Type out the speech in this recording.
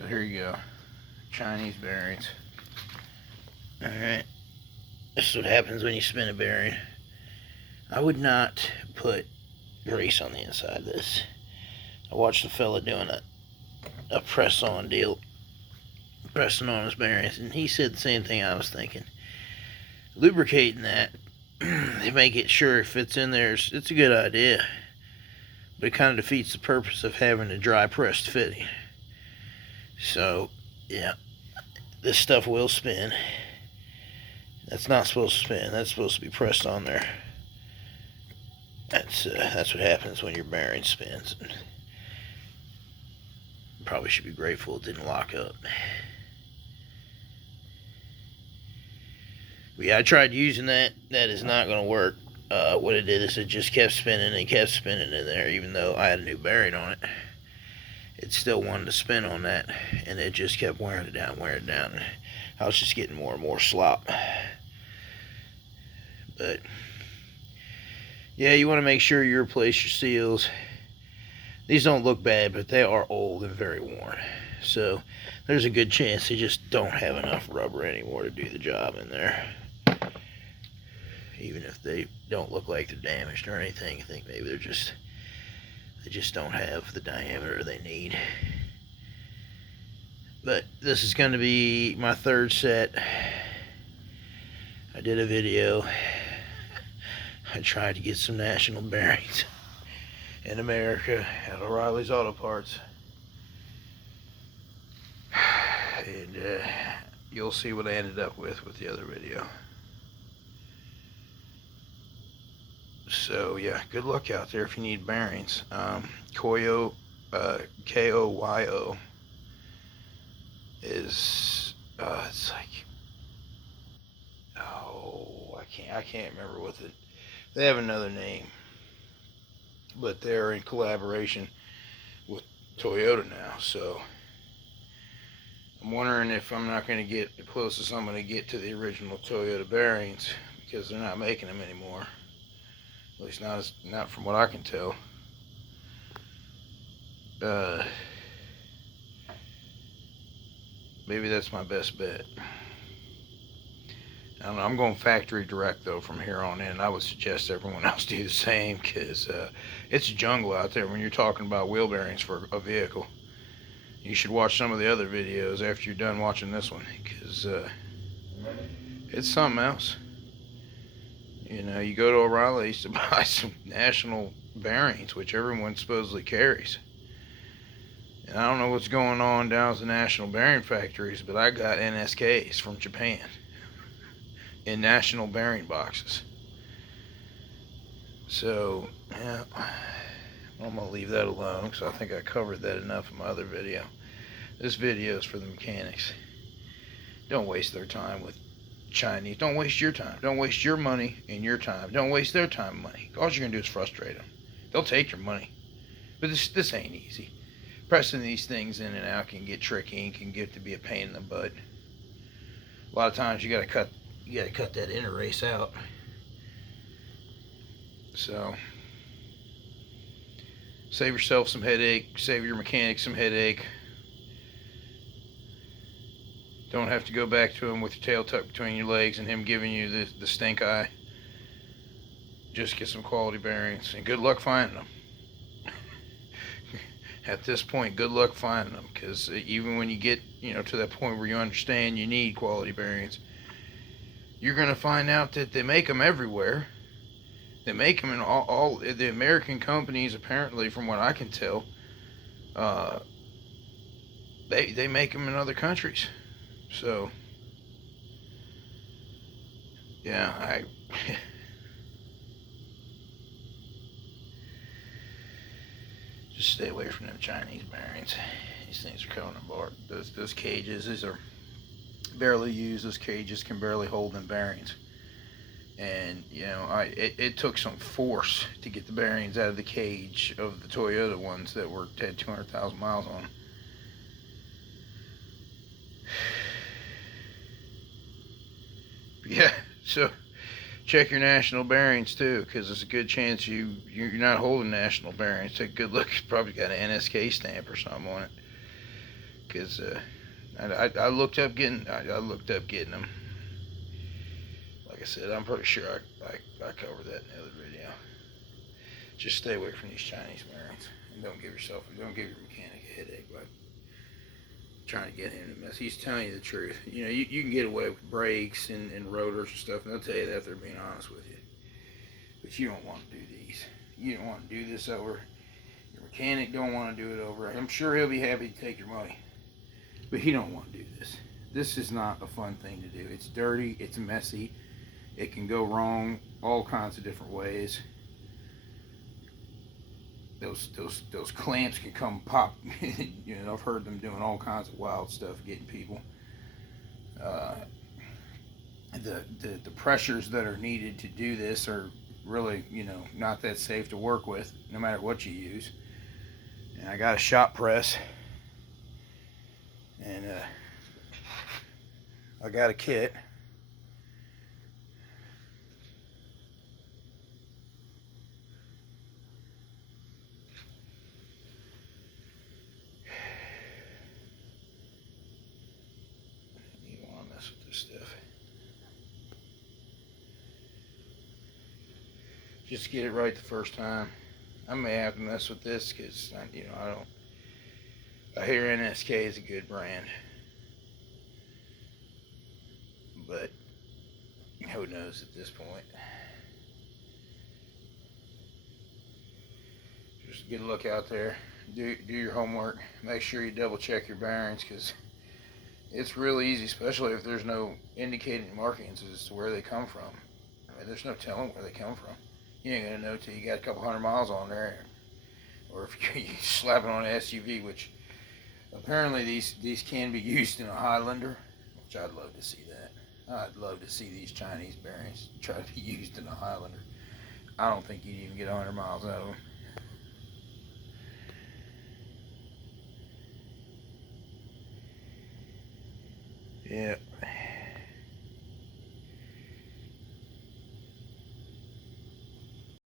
So here you go. Chinese bearings. Alright. This is what happens when you spin a bearing. I would not put grease on the inside of this. I watched a fella doing a press-on deal, pressing on his bearings, and he said the same thing I was thinking. Lubricating that to make it sure it fits in there, it's a good idea, but it kind of defeats the purpose of having a dry pressed fitting. So, yeah, this stuff will spin. That's not supposed to spin. That's supposed to be pressed on there. That's what happens when your bearing spins. Probably should be grateful it didn't lock up. But yeah, I tried using that. That is not going to work. What it did is it just kept spinning and kept spinning in there, even though I had a new bearing on it. It still wanted to spin on that, and it just kept wearing it down, wearing it down. I was just getting more and more slop. But yeah, you want to make sure you replace your seals. These don't look bad, but they are old and very worn. So there's a good chance they just don't have enough rubber anymore to do the job in there. Even if they don't look like they're damaged or anything, I think maybe they just don't have the diameter they need. But this is going to be my third set. I did a video. I tried to get some national bearings in America at O'Reilly's Auto Parts. And you'll see what I ended up with the other video. So yeah, good luck out there if you need bearings. Koyo, Koyo is it's like, oh, I can't remember what they have another name, but they're in collaboration with Toyota now. So I'm wondering if I'm not going to get the closest I'm going to get to the original Toyota bearings, because they're not making them anymore. At least not from what I can tell. Maybe that's my best bet. I don't know. I'm going factory direct though from here on in. I would suggest everyone else do the same, because it's a jungle out there when you're talking about wheel bearings for a vehicle. You should watch some of the other videos after you're done watching this one, because it's something else. You know, you go to O'Reilly's to buy some national bearings, which everyone supposedly carries. And I don't know what's going on down at the national bearing factories, but I got NSKs from Japan in national bearing boxes. So, yeah, I'm going to leave that alone, because I think I covered that enough in my other video. This video is for the mechanics. Don't waste their time with Chinese. Don't waste your time. Don't waste your money and your time. Don't waste their time and money. All you're going to do is frustrate them. They'll take your money. But this ain't easy. Pressing these things in and out can get tricky and can get to be a pain in the butt. A lot of times you got to cut that inner race out. So save yourself some headache. Save your mechanic some headache. Don't have to go back to him with your tail tucked between your legs and him giving you the stink eye. Just get some quality bearings, and good luck finding them. At this point, good luck finding them, because even when you get to that point where you understand you need quality bearings, you're going to find out that they make them everywhere. They make them in all the American companies, apparently, from what I can tell. They make them in other countries. So, yeah, just stay away from them Chinese bearings. These things are coming apart. Those cages, these are barely used. Those cages can barely hold them bearings. And, it took some force to get the bearings out of the cage of the Toyota ones that had 200,000 miles on them. Yeah, so check your national bearings too, because there's a good chance you're not holding national bearings. Take a good look. It's probably got an NSK stamp or something on it. because I looked up getting them. Like I said, I'm pretty sure I covered that in the other video. Just stay away from these Chinese bearings, and don't give your mechanic a headache by trying to get him to mess. He's telling you the truth. You know, you can get away with brakes and rotors and stuff, and they'll tell you that if they're being honest with you. But you don't want to do these. You don't want to do this over. Your mechanic don't want to do it over. I'm sure he'll be happy to take your money, but he don't want to do this. This is not a fun thing to do. It's dirty. It's messy. It can go wrong all kinds of different ways. Those clamps can come pop. You know, I've heard them doing all kinds of wild stuff, getting people. The pressures that are needed to do this are really, you know, not that safe to work with, no matter what you use. And I got a shop press, and I got a kit. Stuff. Just get it right the first time. I may have to mess with this because you know I hear NSK is a good brand, but who knows at this point. Just get a look out there. Do your homework. Make sure you double check your bearings, because it's real easy, especially if there's no indicating markings as to where they come from. I mean, there's no telling where they come from. You ain't gonna know till you got a couple hundred miles on there, or if you slap it on an SUV, which apparently these can be used in a Highlander, which I'd love to see that. I'd love to see these Chinese bearings try to be used in a Highlander. I don't think you'd even get 100 miles out of them. Yeah.